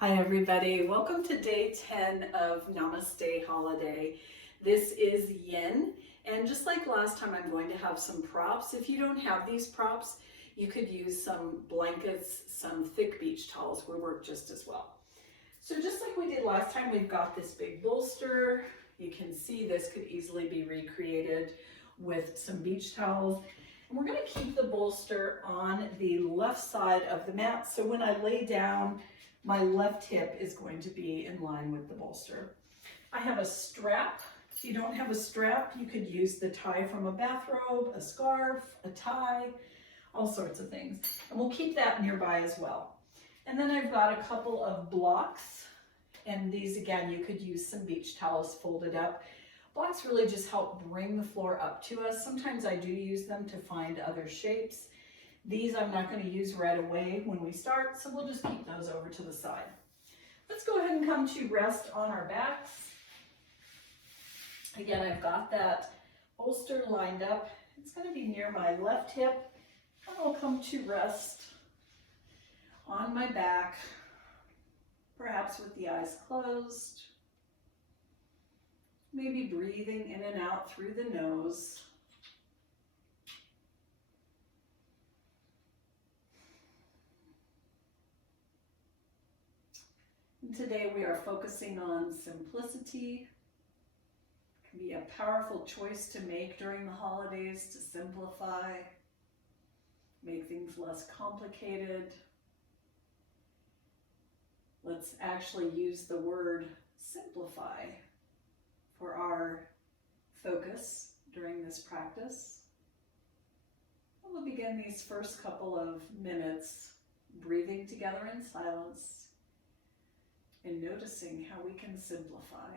Hi everybody, welcome to day 10 of Namaste Holiday. This is Yin, and just like last time, I'm going to have some props. If you don't have these props, you could use some blankets, some thick beach towels would work just as well. So just like we did last time, we've got this big bolster. You can see this could easily be recreated with some beach towels. And we're going to keep the bolster on the left side of the mat, so when I lay down, my left hip is going to be in line with the bolster. I have a strap. If you don't have a strap, you could use the tie from a bathrobe, a scarf, a tie, all sorts of things. And we'll keep that nearby as well. And then I've got a couple of blocks. And these, again, you could use some beach towels folded up. Blocks really just help bring the floor up to us. Sometimes I do use them to find other shapes. These I'm not going to use right away when we start, so we'll just keep those over to the side. Let's go ahead and come to rest on our backs. Again, I've got that bolster lined up. It's going to be near my left hip. And I'll come to rest on my back, perhaps with the eyes closed. Maybe breathing in and out through the nose. And today we are focusing on simplicity. It can be a powerful choice to make during the holidays to simplify, make things less complicated. Let's actually use the word simplify for our focus during this practice. We'll begin these first couple of minutes breathing together in silence and noticing how we can simplify.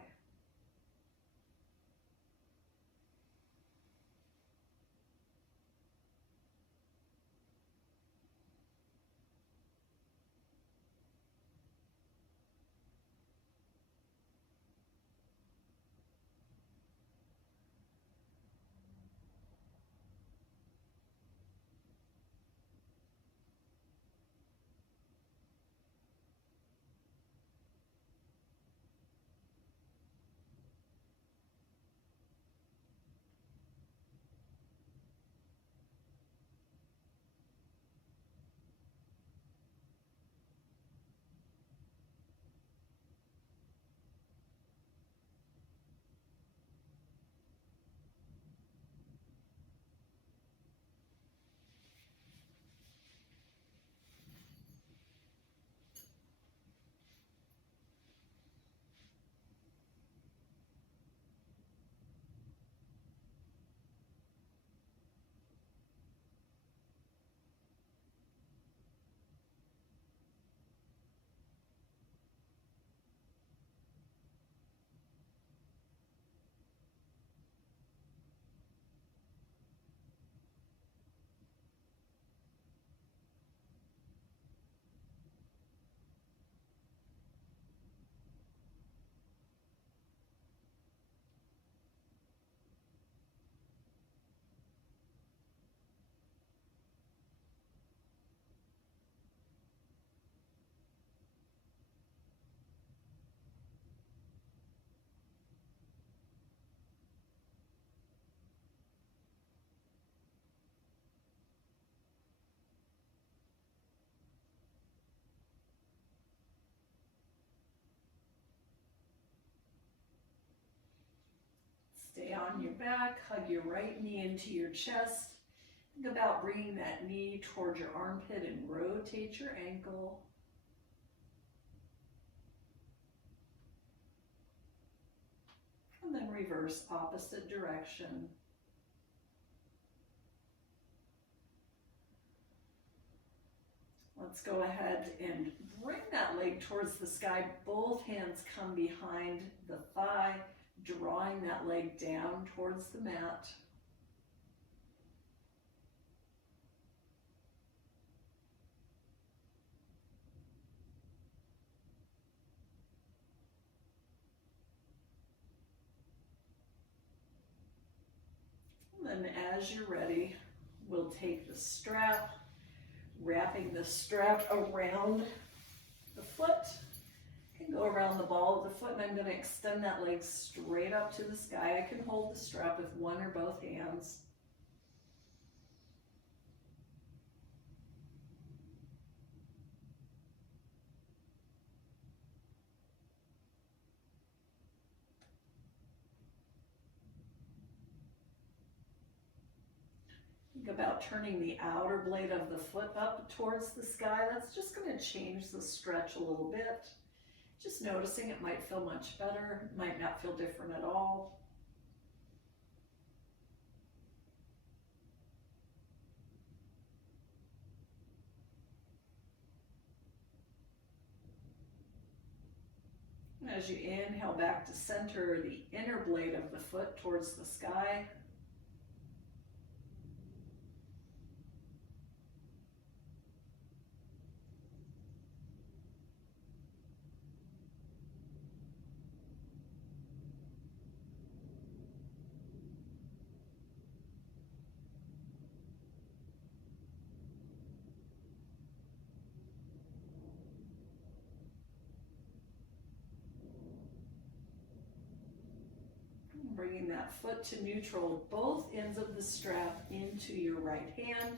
Stay on your back, hug your right knee into your chest. Think about bringing that knee towards your armpit and rotate your ankle. And then reverse opposite direction. Let's go ahead and bring that leg towards the sky. Both hands come behind the thigh, drawing that leg down towards the mat. And then as you're ready, we'll take the strap, wrapping the strap around the foot, Go around the ball of the foot, and I'm going to extend that leg straight up to the sky. I can hold the strap with one or both hands. Think about turning the outer blade of the foot up towards the sky. That's just going to change the stretch a little bit. Just noticing it might feel much better, might not feel different at all. As you inhale back to center the inner blade of the foot towards the sky. Bringing that foot to neutral, both ends of the strap into your right hand,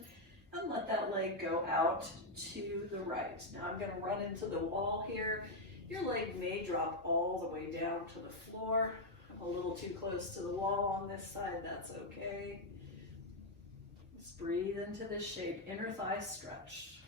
and let that leg go out to the right. Now I'm going to run into the wall here. Your leg may drop all the way down to the floor. I'm a little too close to the wall on this side, that's okay. Just breathe into this shape, inner thigh stretch.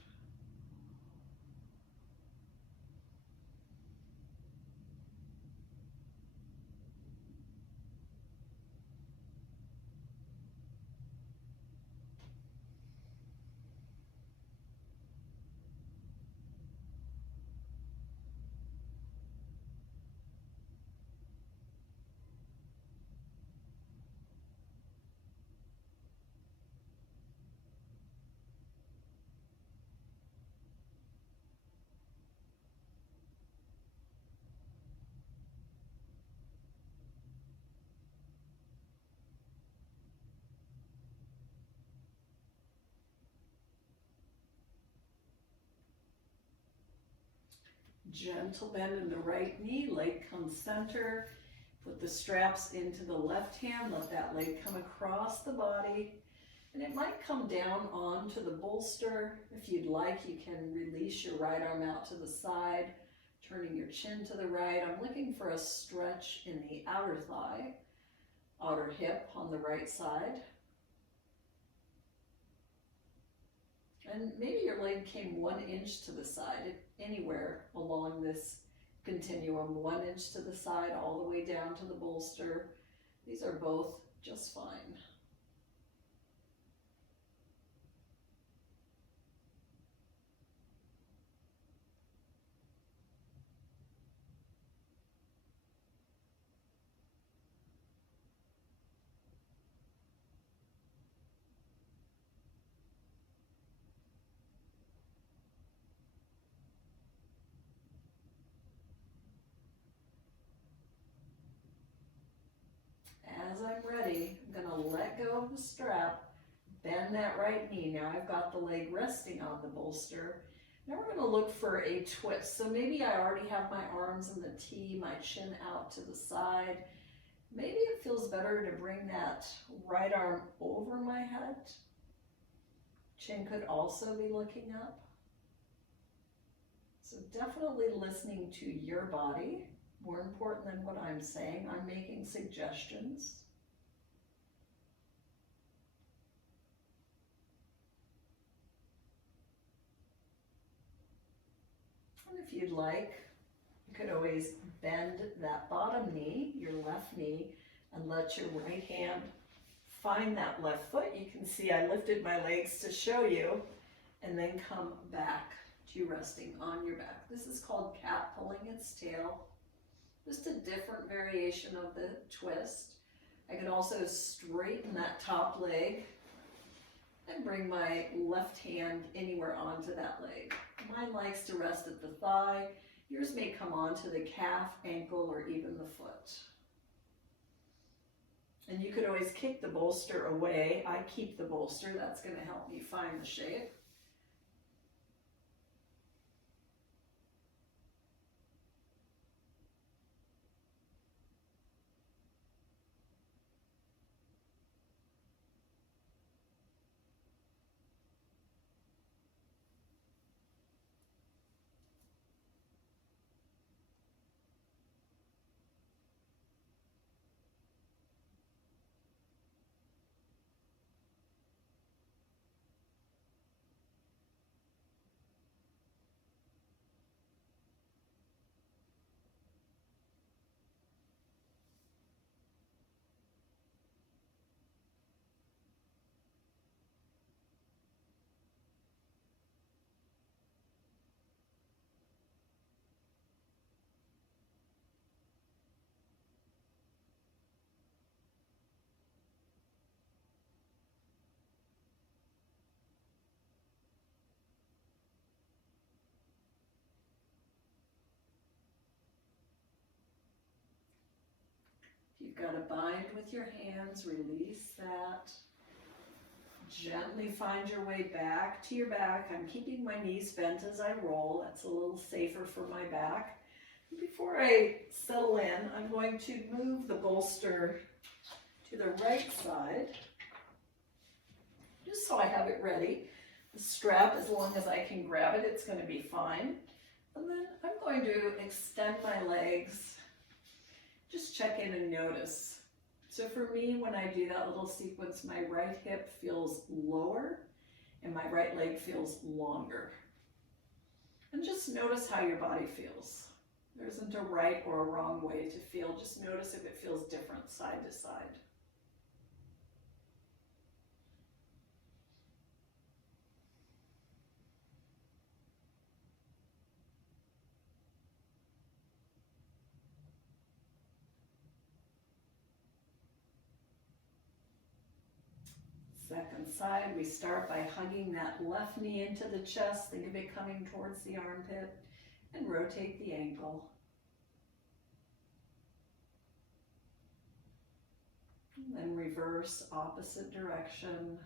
Gentle bend in the right knee, leg comes center. Put the straps into the left hand, let that leg come across the body. And it might come down onto the bolster. If you'd like, you can release your right arm out to the side, turning your chin to the right. I'm looking for a stretch in the outer thigh, outer hip on the right side. And maybe your leg came 1 inch to the side, anywhere along this continuum, 1 inch to the side, all the way down to the bolster. These are both just fine. As I'm ready, I'm going to let go of the strap, bend that right knee. Now I've got the leg resting on the bolster. Now we're going to look for a twist. So maybe I already have my arms in the T, my chin out to the side. Maybe it feels better to bring that right arm over my head. Chin could also be looking up. So definitely listening to your body. More important than what I'm saying, I'm making suggestions. And if you'd like, you could always bend that bottom knee, your left knee, and let your right hand find that left foot. You can see I lifted my legs to show you, and then come back to you resting on your back. This is called cat pulling its tail. Just a different variation of the twist. I can also straighten that top leg and bring my left hand anywhere onto that leg. Mine likes to rest at the thigh. Yours may come onto the calf, ankle, or even the foot. And you could always kick the bolster away. I keep the bolster. That's going to help me find the shape. you've got to bind with your hands, release that. Gently find your way back to your back. I'm keeping my knees bent as I roll. That's a little safer for my back. Before I settle in, I'm going to move the bolster to the right side, just so I have it ready. The strap, as long as I can grab it, it's going to be fine. And then I'm going to extend my legs. Just check in and notice. So for me, when I do that little sequence, my right hip feels lower and my right leg feels longer. And just notice how your body feels. There isn't a right or a wrong way to feel. Just notice if it feels different side to side. Second side, we start by hugging that left knee into the chest. Think of it coming towards the armpit, and rotate the ankle. And then reverse, opposite direction.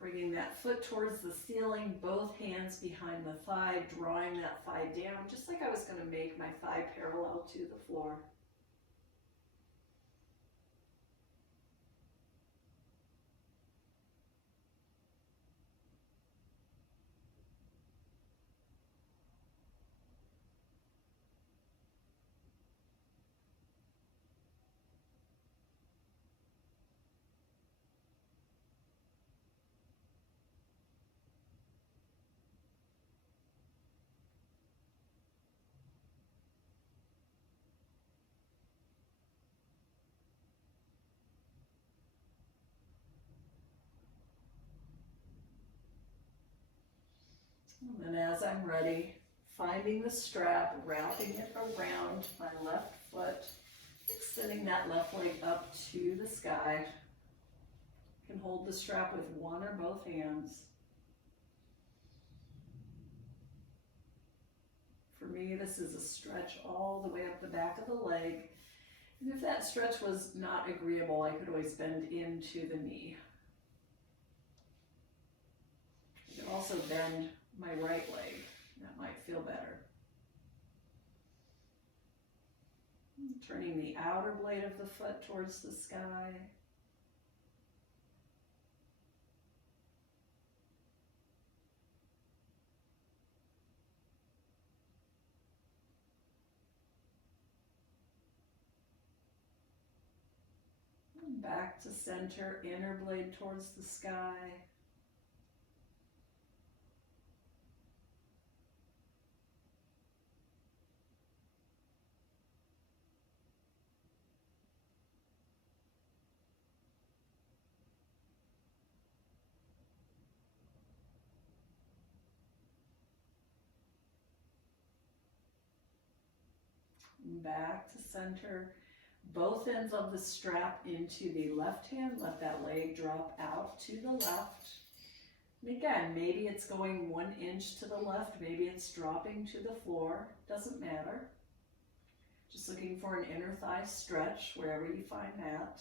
Bringing that foot towards the ceiling, both hands behind the thigh, drawing that thigh down, just like I was going to make my thigh parallel to the floor. And as I'm ready, finding the strap, wrapping it around my left foot, extending that left leg up to the sky. You can hold the strap with one or both hands. For me, this is a stretch all the way up the back of the leg. And if that stretch was not agreeable, I could always bend into the knee. I could also bend my right leg. That might feel better. Turning the outer blade of the foot towards the sky. And back to center, inner blade towards the sky. Back to center, both ends of the strap into the left hand. Let that leg drop out to the left. And again, maybe it's going 1 inch to the left, maybe it's dropping to the floor, doesn't matter. Just looking for an inner thigh stretch wherever you find that.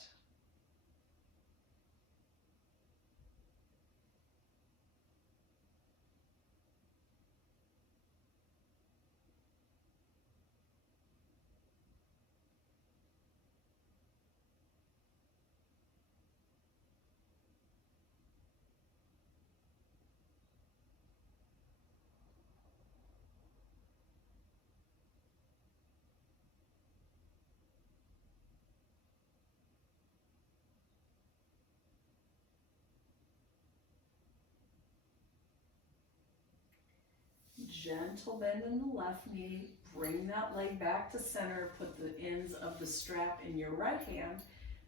Gentle bend in the left knee, bring that leg back to center, put the ends of the strap in your right hand,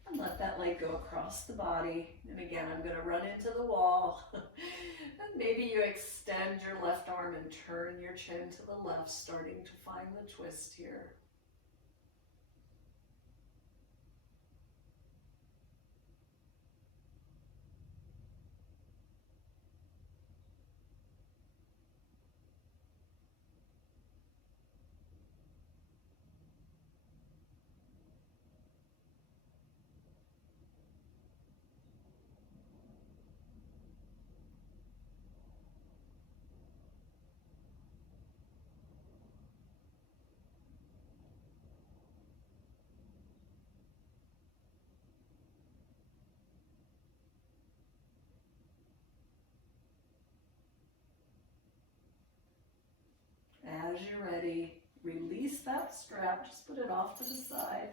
and let that leg go across the body. And again, I'm going to run into the wall. And maybe you extend your left arm and turn your chin to the left, starting to find the twist here. as you're ready, release that strap, just put it off to the side.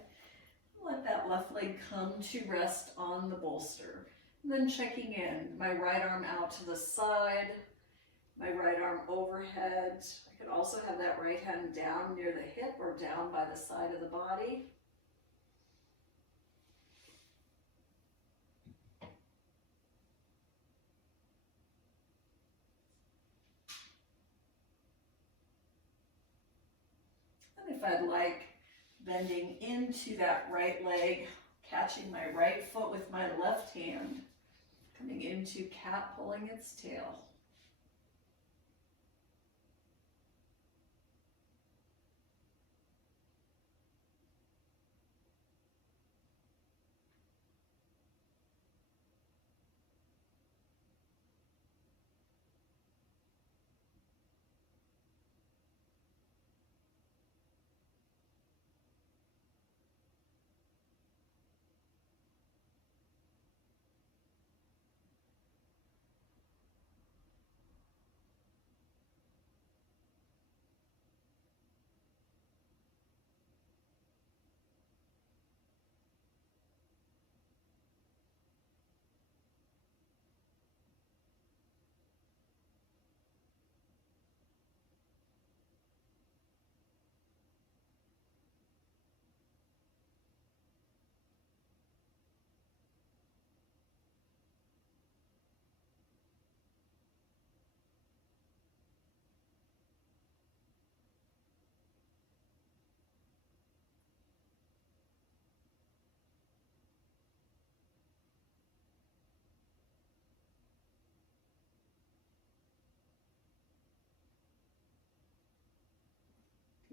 Let that left leg come to rest on the bolster. And then checking in, my right arm out to the side, my right arm overhead. I could also have that right hand down near the hip or down by the side of the body. And if I'd like, bending into that right leg, catching my right foot with my left hand, coming into cat pulling its tail.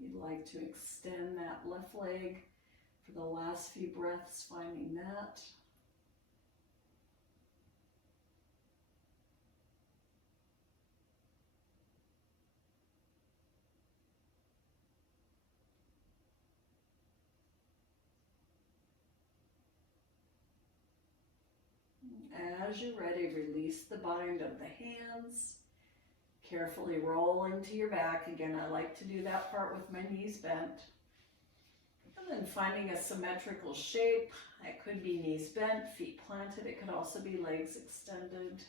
If you'd like to extend that left leg for the last few breaths, finding that. As you're ready, release the bind of the hands. Carefully roll into your back. Again, I like to do that part with my knees bent. And then finding a symmetrical shape. It could be knees bent, feet planted. It could also be legs extended.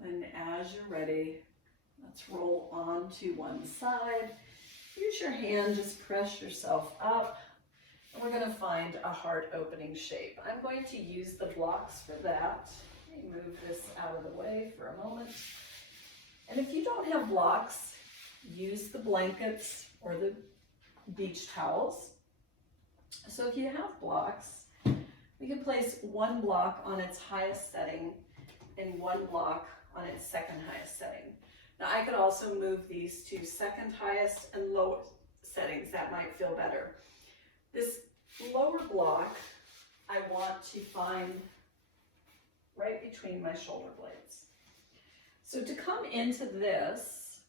And then as you're ready, let's roll on to one side. Use your hand, just press yourself up. And we're going to find a heart opening shape. I'm going to use the blocks for that. Let me move this out of the way for a moment. And if you don't have blocks, use the blankets or the beach towels. So if you have blocks, we can place one block on its highest setting and one block on its second highest setting. Now I could also move these to second highest and lowest settings. That might feel better. This lower block I want to find right between my shoulder blades. So to come into this,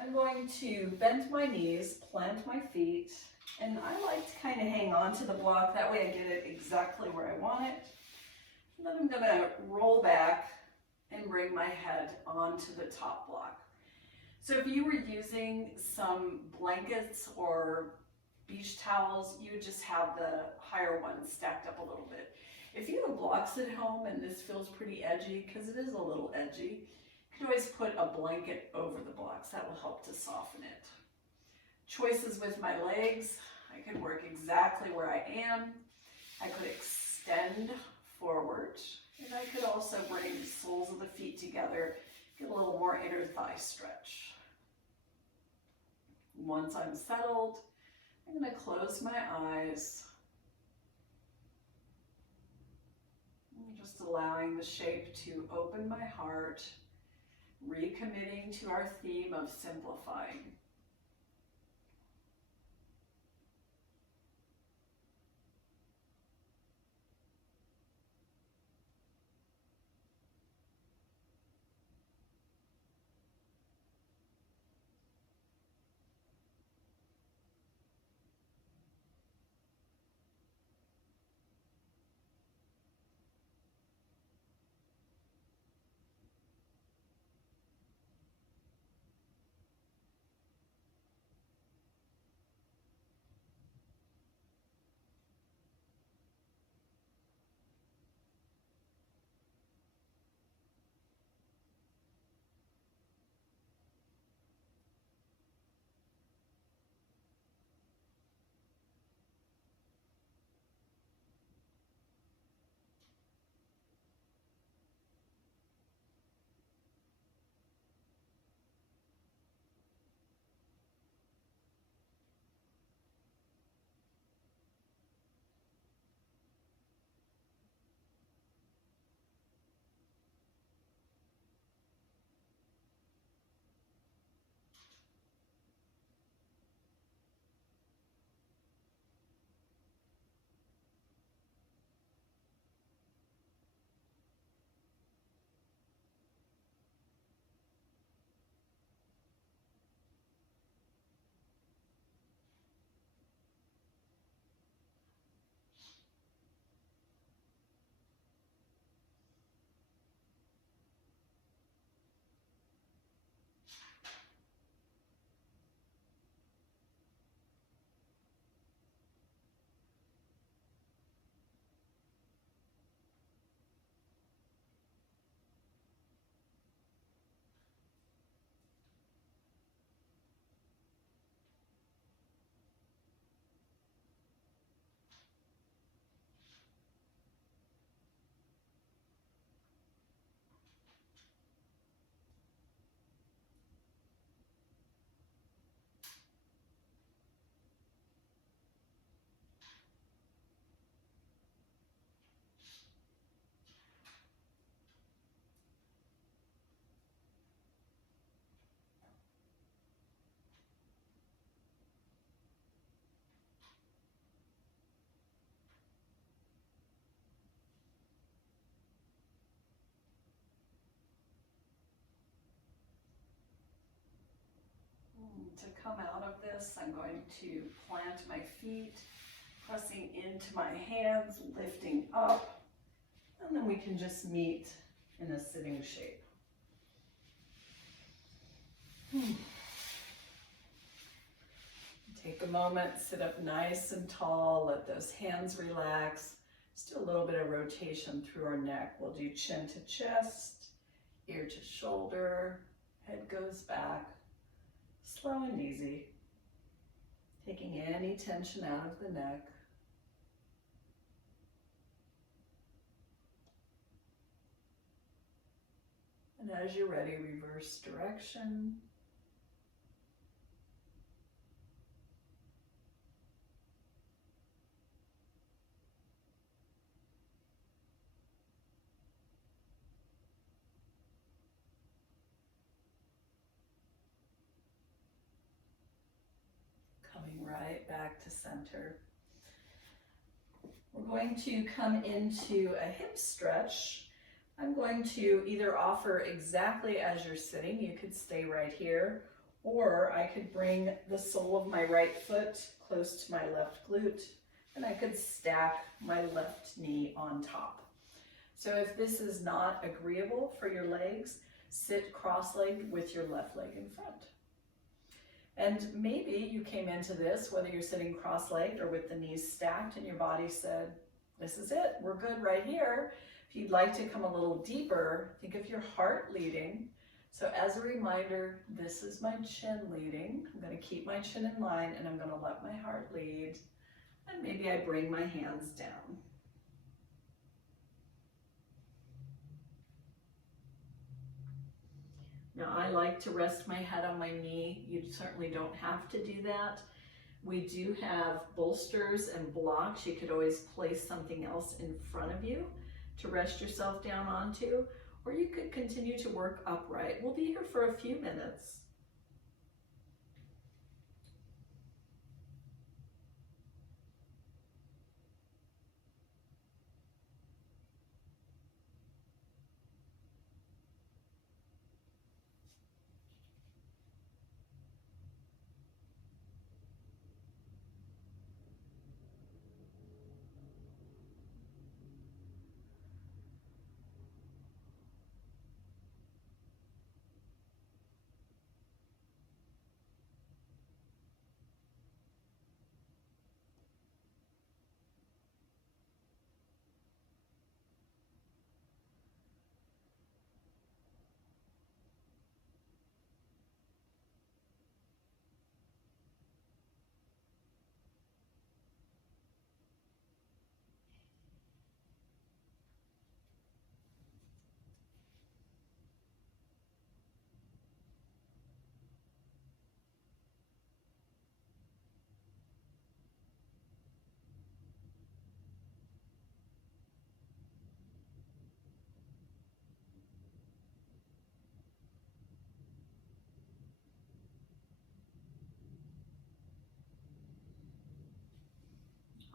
I'm going to bend my knees, plant my feet, and I like to kind of hang on to the block. That way I get it exactly where I want it. And then I'm going to roll back and bring my head onto the top block. So if you were using some blankets or beach towels, you would just have the higher ones stacked up a little bit. If you have blocks at home and this feels pretty edgy, because it is a little edgy, you can always put a blanket over the blocks. That will help to soften it. Choices with my legs, I could work exactly where I am. I could extend forward, and I could also bring the soles of the feet together, get a little more inner thigh stretch. Once I'm settled, I'm going to close my eyes, just allowing the shape to open my heart, recommitting to our theme of simplifying. To come out of this, I'm going to plant my feet, pressing into my hands, lifting up, and then we can just meet in a sitting shape. Take a moment, sit up nice and tall, let those hands relax. Just do a little bit of rotation through our neck. We'll do chin to chest, ear to shoulder, head goes back, slow and easy. Taking any tension out of the neck. And as you're ready, reverse direction. Coming right back to center. We're going to come into a hip stretch. I'm going to either offer exactly as you're sitting, you could stay right here, or I could bring the sole of my right foot close to my left glute, and I could stack my left knee on top. So if this is not agreeable for your legs, sit cross-legged with your left leg in front. And maybe you came into this, whether you're sitting cross-legged or with the knees stacked, and your body said, this is it, we're good right here. If you'd like to come a little deeper, think of your heart leading. So as a reminder, this is my chin leading. I'm going to keep my chin in line, and I'm going to let my heart lead. And maybe I bring my hands down. Now, I like to rest my head on my knee. You certainly don't have to do that. We do have bolsters and blocks. You could always place something else in front of you to rest yourself down onto, or you could continue to work upright. We'll be here for a few minutes.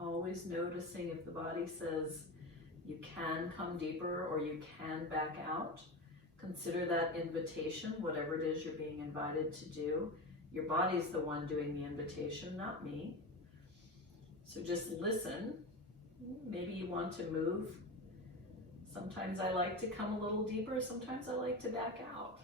Always noticing if the body says you can come deeper or you can back out. Consider that invitation, whatever it is you're being invited to do. Your body's the one doing the invitation, not me. So just listen. Maybe you want to move. Sometimes I like to come a little deeper, sometimes I like to back out.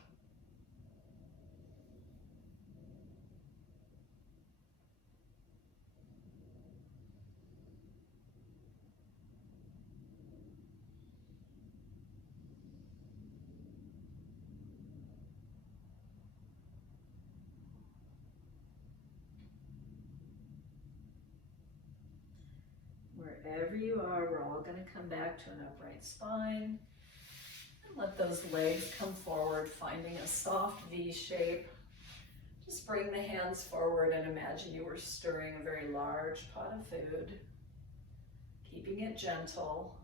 Wherever you are, we're all going to come back to an upright spine. And let those legs come forward, finding a soft V shape. Just bring the hands forward and imagine you were stirring a very large pot of food, keeping it gentle.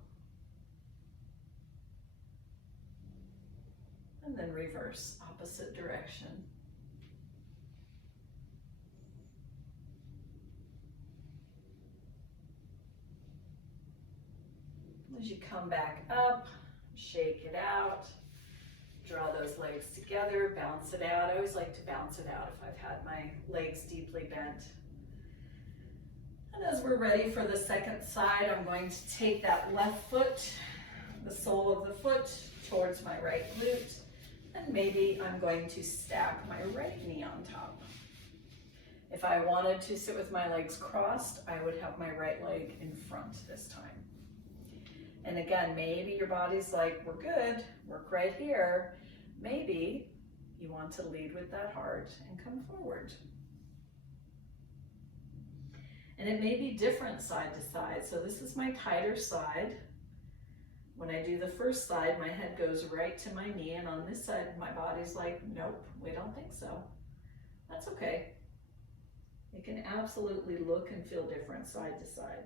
And then reverse, opposite direction. As you come back up, shake it out, draw those legs legs together, balance it out. I always like to balance it out if I've had my legs deeply bent. And as we're ready for the second side, I'm going to take that left foot, the sole of the foot, towards my right glute, and maybe I'm going to stack my right knee on top. If I wanted to sit with my legs crossed, I would have my right leg in front this time. And again, maybe your body's like, we're good, work right here. Maybe you want to lead with that heart and come forward. And it may be different side to side. So this is my tighter side. When I do the first side, my head goes right to my knee, and on this side, my body's like, nope, we don't think so. That's okay. It can absolutely look and feel different side to side.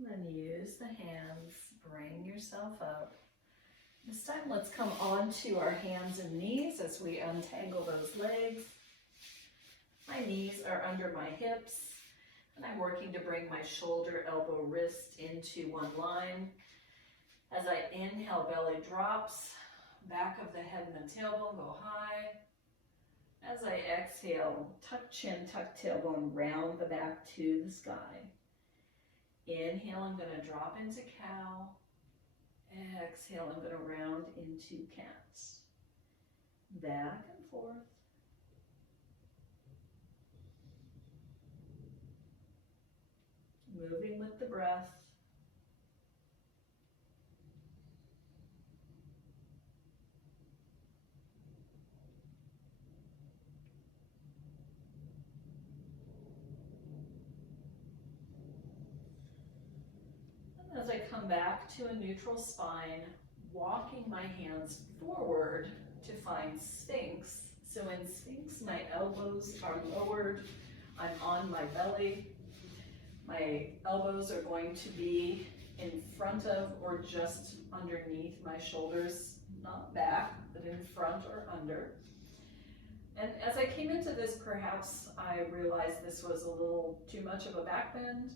And then use the hands, bring yourself up. This time let's come onto our hands and knees as we untangle those legs. My knees are under my hips, and I'm working to bring my shoulder, elbow, wrist into one line. As I inhale, belly drops, back of the head and the tailbone go high. As I exhale, tuck chin, tuck tailbone, round the back to the sky. Inhale, I'm going to drop into cow. Exhale, I'm going to round into cat. Back and forth. Moving with the breath. And as I come back to a neutral spine, walking my hands forward to find Sphinx. So in Sphinx, my elbows are lowered. I'm on my belly. My elbows are going to be in front of or just underneath my shoulders, not back, but in front or under. And as I came into this, perhaps I realized this was a little too much of a back bend,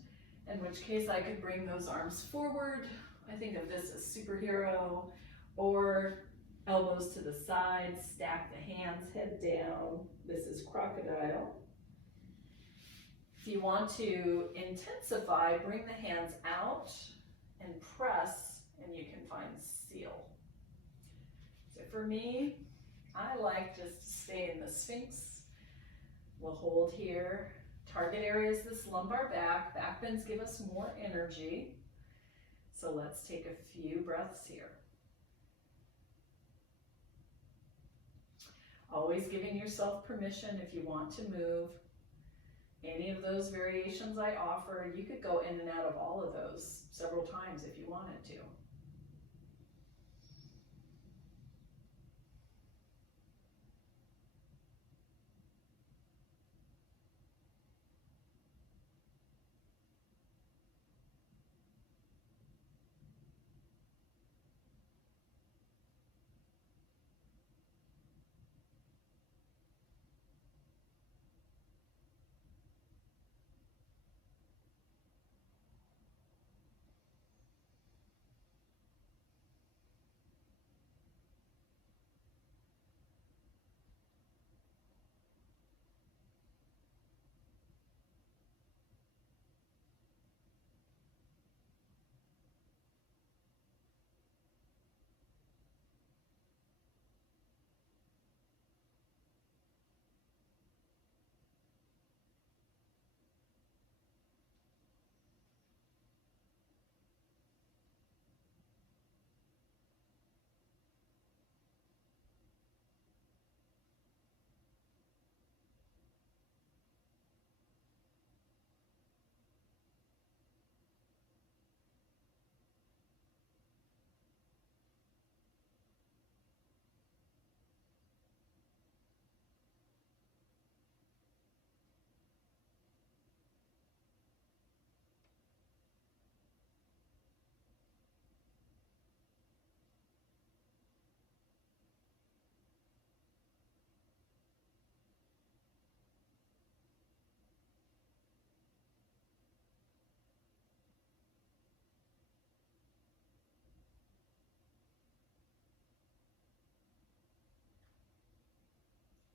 in which case I could bring those arms forward. I think of this as superhero, or elbows to the side, stack the hands, head down. This is crocodile. If you want to intensify, bring the hands out and press, and you can find seal. So for me, I like just to stay in the Sphinx. We'll hold here. Target area is this lumbar back. Back bends give us more energy. So let's take a few breaths here. Always giving yourself permission if you want to move. Any of those variations I offer, you could go in and out of all of those several times if you wanted to.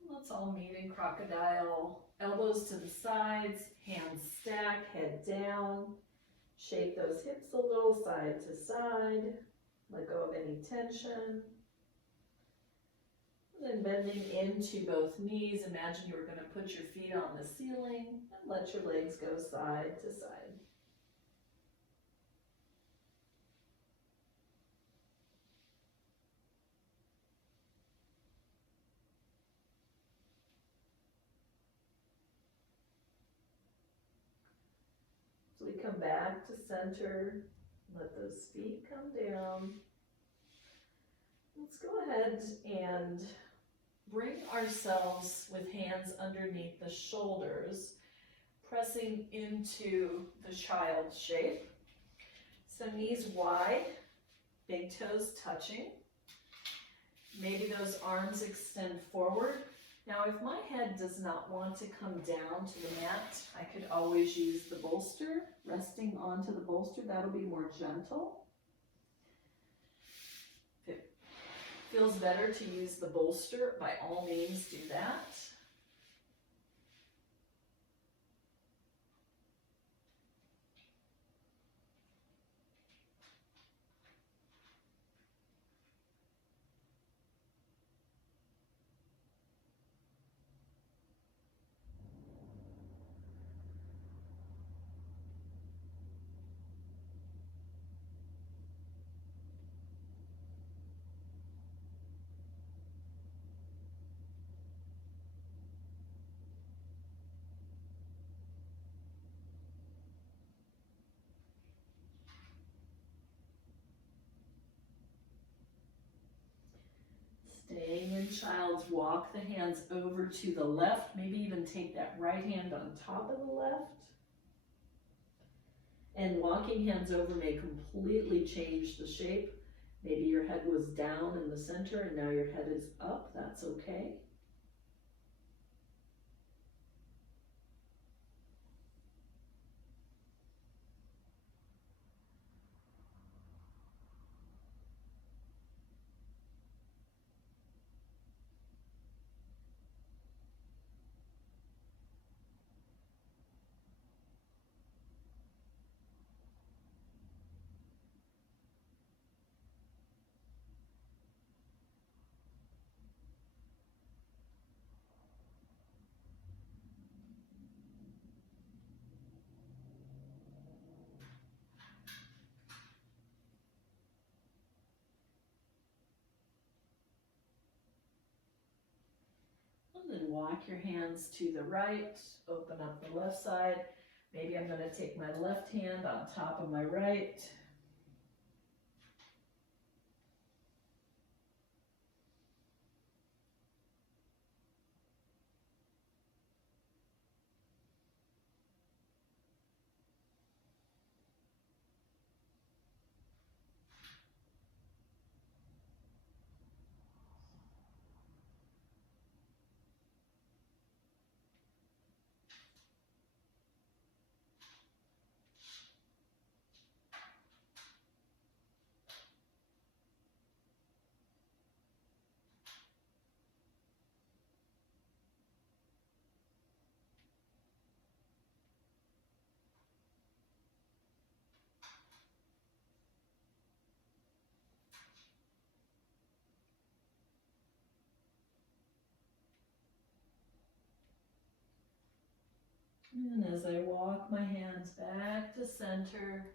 Let's all meet in crocodile. Elbows to the sides, hands stack, head down. Shake those hips a little side to side. Let go of any tension. Then bending into both knees. Imagine you were going to put your feet on the ceiling and let your legs go side to side. So we come back to center, let those feet come down. Let's go ahead and bring ourselves with hands underneath the shoulders, pressing into the child shape. So knees wide, big toes touching. Maybe those arms extend forward. Now, if my head does not want to come down to the mat, I could always use the bolster, resting onto the bolster. That'll be more gentle. If it feels better to use the bolster, by all means do that. Staying in child's walk, the hands over to the left, maybe even take that right hand on top of the left. And walking hands over may completely change the shape. Maybe your head was down in the center and now your head is up, that's okay. And then walk your hands to the right, open up the left side. Maybe I'm going to take my left hand on top of my right. And as I walk my hands back to center,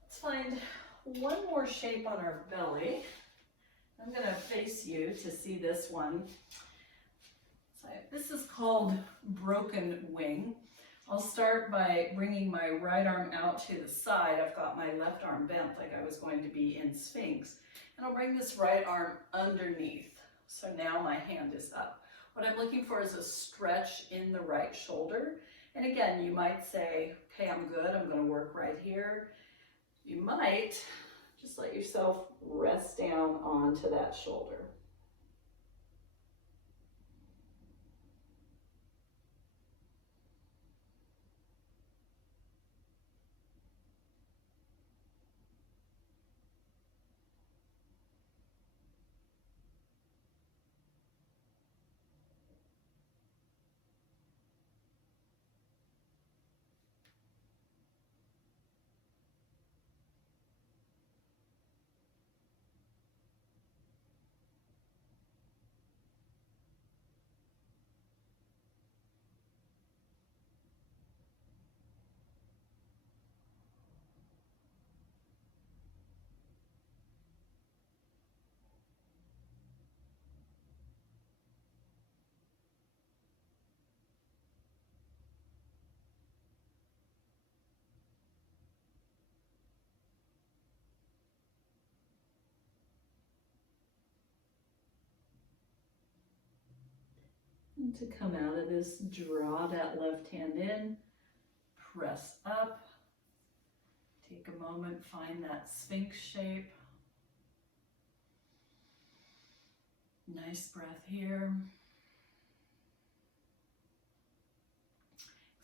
let's find one more shape on our belly. I'm going to face you to see this one. So this is called broken wing. I'll start by bringing my right arm out to the side. I've got my left arm bent like I was going to be in Sphinx. And I'll bring this right arm underneath. So now my hand is up. What I'm looking for is a stretch in the right shoulder. And again, you might say, okay, I'm good. I'm going to work right here. You might just let yourself rest down onto that shoulder. And to come out of this, draw that left hand in, press up, take a moment, find that Sphinx shape. Nice breath here.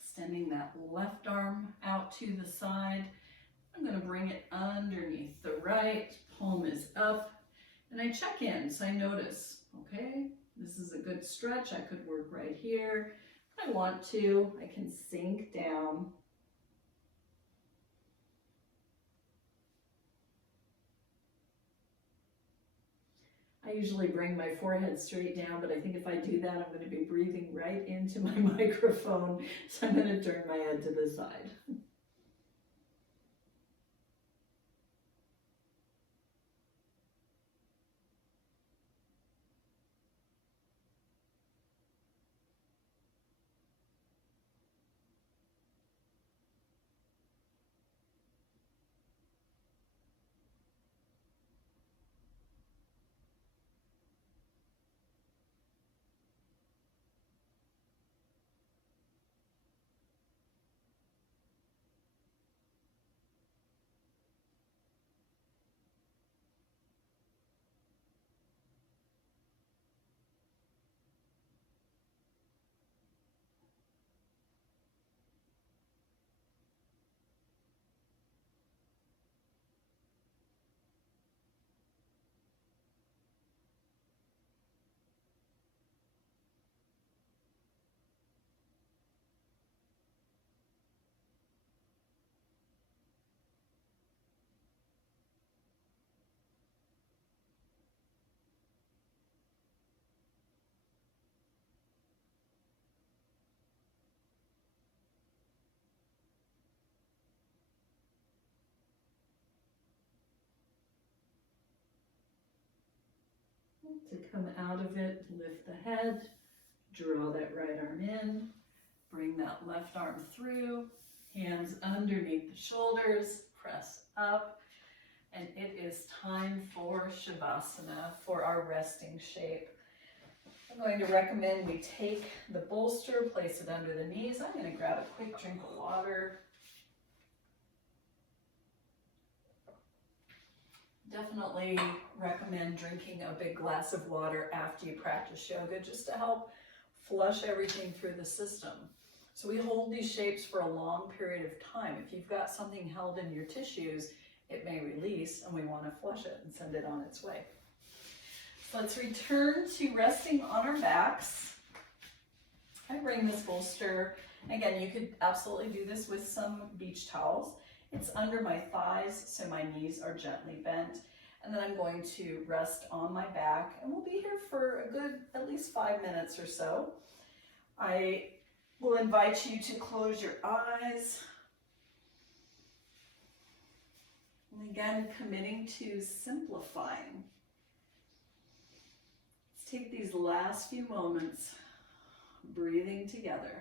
Extending that left arm out to the side. I'm going to bring it underneath the right, palm is up, and I check in, so I notice, okay, this is a good stretch. I could work right here. If I want to, I can sink down. I usually bring my forehead straight down, but I think if I do that, I'm going to be breathing right into my microphone, so I'm going to turn my head to the side. to come out of it. Lift the head, draw that right arm in, bring that left arm through, hands underneath the shoulders, press up, and it is time for Shavasana, for our resting shape. I'm going to recommend we take the bolster, place it under the knees. I'm going to grab a quick drink of water. Definitely recommend drinking a big glass of water after you practice yoga, just to help flush everything through the system. So we hold these shapes for a long period of time. If you've got something held in your tissues, it may release, and we want to flush it and send it on its way. So let's return to resting on our backs. I bring this bolster. Again, you could absolutely do this with some beach towels. It's under my thighs, so my knees are gently bent. And then I'm going to rest on my back, and we'll be here for a good at least 5 minutes or so. I will invite you to close your eyes. And again, committing to simplifying. Let's take these last few moments breathing together.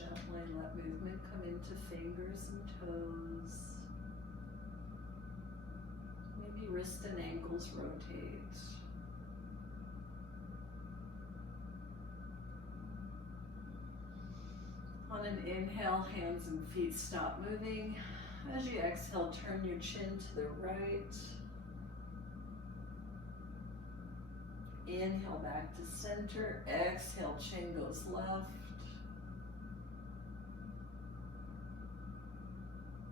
gently let movement come into fingers and toes. Maybe wrist and ankles rotate. On an inhale, hands and feet stop moving. As you exhale, turn your chin to the right. Inhale back to center. Exhale, chin goes left.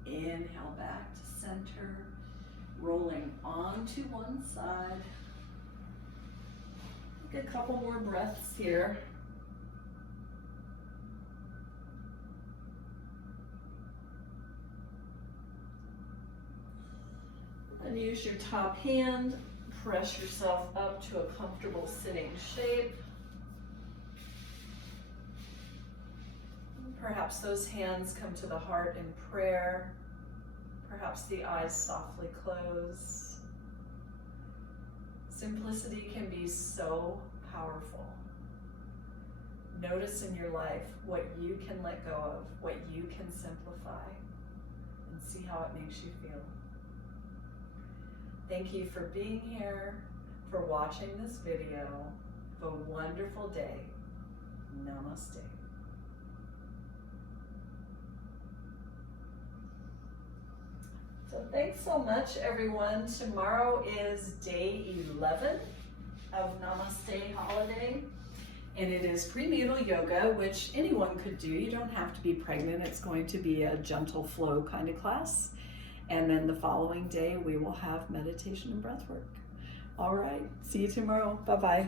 Inhale back to center. Rolling onto one side. Take a couple more breaths here. And use your top hand, press yourself up to a comfortable sitting shape. Perhaps those hands come to the heart in prayer. Perhaps the eyes softly close. Simplicity can be so powerful. Notice in your life what you can let go of, what you can simplify, and see how it makes you feel. Thank you for being here, for watching this video. Have a wonderful day. Namaste. So thanks so much, everyone. Tomorrow is day 11 of Namaste Holiday, and it is prenatal yoga, which anyone could do. You don't have to be pregnant. It's going to be a gentle flow kind of class. And then the following day, we will have meditation and breath work. All right, see you tomorrow. Bye-bye.